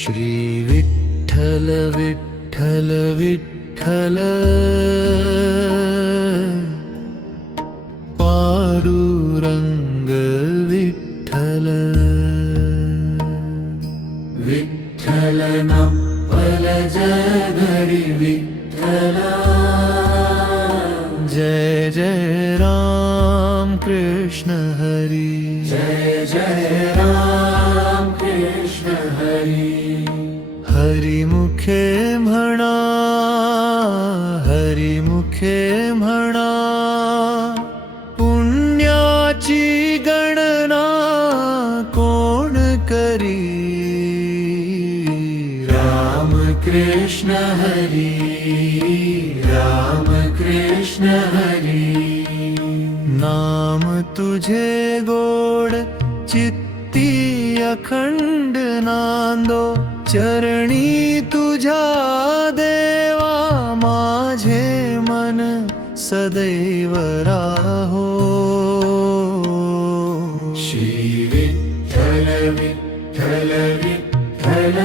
श्री विठ्ठल विठ्ठल विठ्ठल पांडुरंग विठ्ठल विठ्ठल नप्पल जगरी विठ्ठल जय जय राम कृष्ण हरी जय जय राम कृष्ण हरी हरी मुखे म्हणा हरी मुखे म्हणा पुण्याची गणना कोण करी राम कृष्ण हरी राम कृष्ण हरी नाम तुझे गोड चित्ती अखंड नांदो चरणी तुझ्या देवा माझे मन सदैव राहो श्री विठ्ठल विठ्ठल विठ्ठल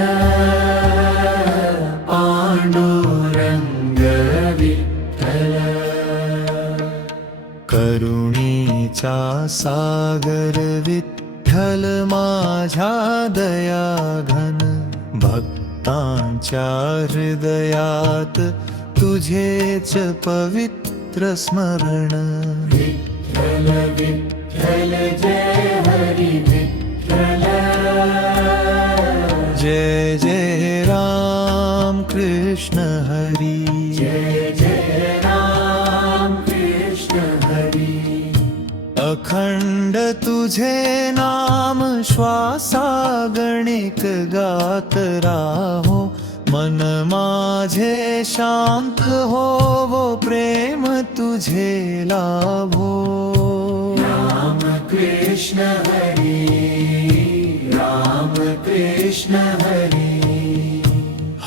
पांडुरंग विठ्ठल करुणीचा सागर विठ्ठल माझ्या दया घन भक्तांच्या हृदयात तुझेच पवित्र स्मरण विठ्ठल विठ्ठल जय हरी विठ्ठल जय जय राम कृष्ण हरी जय जय राम कृष्ण हरी अखंड तुझे नाम श्वासा गणिक गात राहो मन माझे शांत होवो प्रेम तुझे लाभो राम कृष्ण हरी राम कृष्ण हरी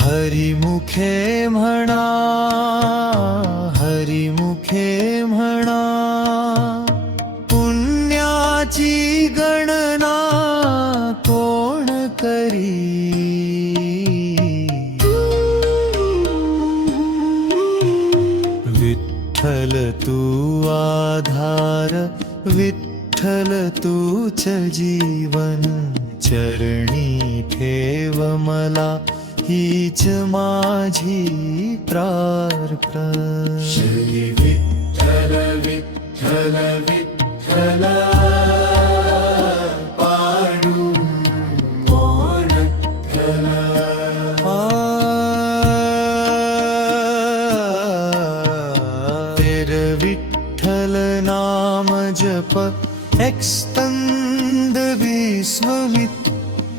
हरी मुखे म्हणा हरी मुखे म्हणा पुण्याची गणना कोण करी विठ्ठल तू आधार विठ्ठल तूच जीवन चरणी ठेव मला हीच माझी प्रार्थना श्री विठ्ठल विठ्ठल विठ्ठल विठ्ठल नाम जप एक स्कंद विस्मवित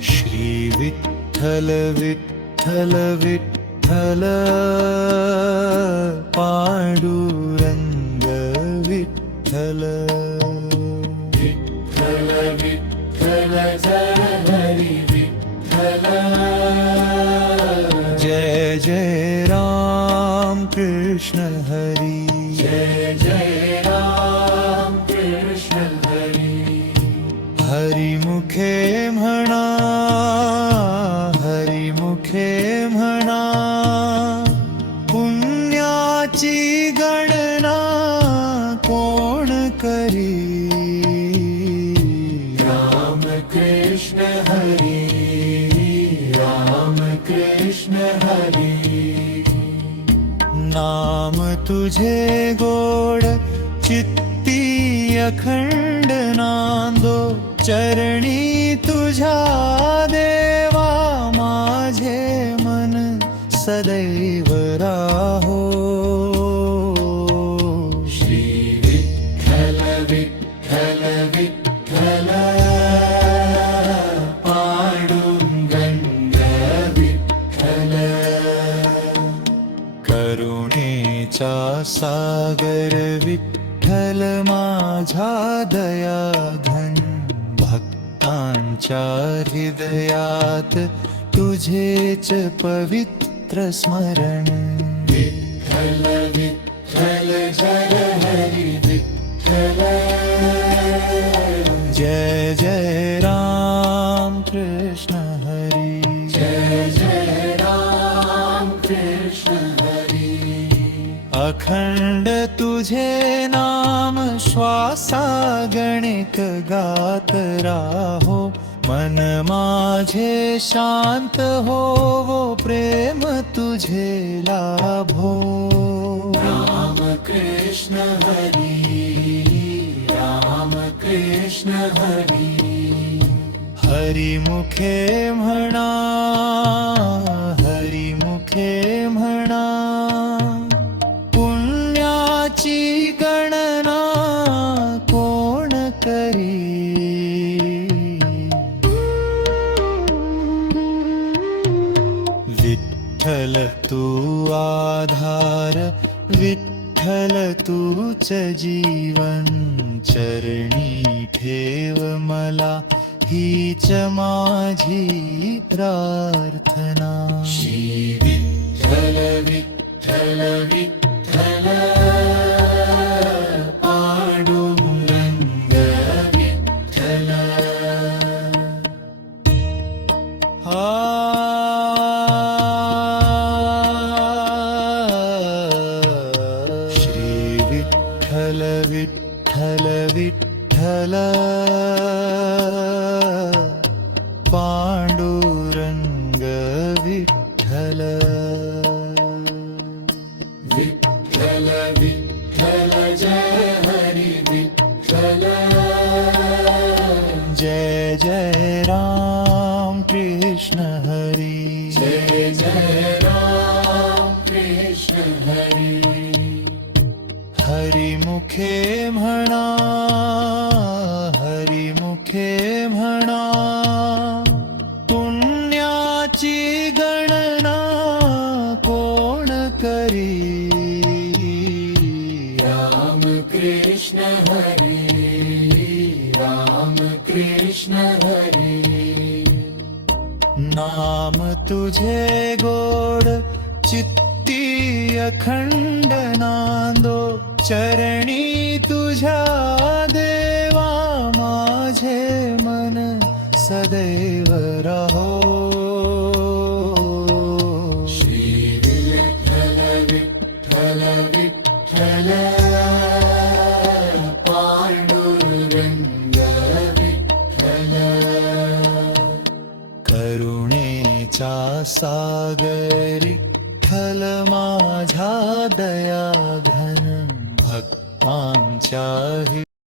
श्री विठ्ठल विठ्ठल विठ्ठल पांडुरंग विठ्ठल विठ्ठल विठ्ठल जय हरी विठ्ठल जय जय राम कृष्ण हरी जय जय राम कृष्ण हरी हरी मुखे म्हणा हरी मुखे म्हणा पुण्याची गणना कोण करी राम कृष्ण हरी राम कृष्ण हरी नाम तुझे गोड चित्ती अखंड नांदो चरणी तुझ्या देवा माझे मन सदैव राहो श्री विठ्ठल विठ्ठल विठ्ठल पांडुरंग विठ्ठल करुणेचा सागर विठ्ठल माझा दया घन भक्तांच्या हृदयात तुझेच पवित्र स्मरण विठ्ठल विठ्ठल जय हरी विठ्ठल जय जय राम कृष्ण हरी जय अखंड तुझे नाम श्वासा गणित गात राहो, मन माझे शांत होवो, प्रेम तुझे लाभो। राम कृष्ण हरी, राम कृष्ण हरी, हरी मुखे म्हणा, हरी मुखे म्हणा, पुण्याची गणना कोण करी। विठ्ठल तू आधार, विठ्ठल तूच जीवन, चरणी ठेव मला हीच माझी प्रार्थना। श्री विठ्ठल विठ्ठल विठ्ठल, पांडुरंग विठ्ठल। श्री विठ्ठल विठ्ठल विठ्ठल, पांडुरंग विठ्ठल। विठ्ठल विठ्ठल जय हरी विठ्ठल, जय जय राम कृष्ण हरी, जय जय राम कृष्ण हरी। हरी मुखे म्हणा, हरी मुखे म्हणा, पुण्याची गणना कोण करी। राम कृष्ण हरी, राम कृष्ण हरी, नाम तुझे गोड चित्ती अखंड नांदो, चरणी तुझ्या देवा माझे मन सदैव रहो। श्री विठ्ठल विठ्ठल विठ्ठल, पांडुरंग विठ्ठल। करुणेचा सागरी विठ्ठल माझा दया घन, भक्तांच्या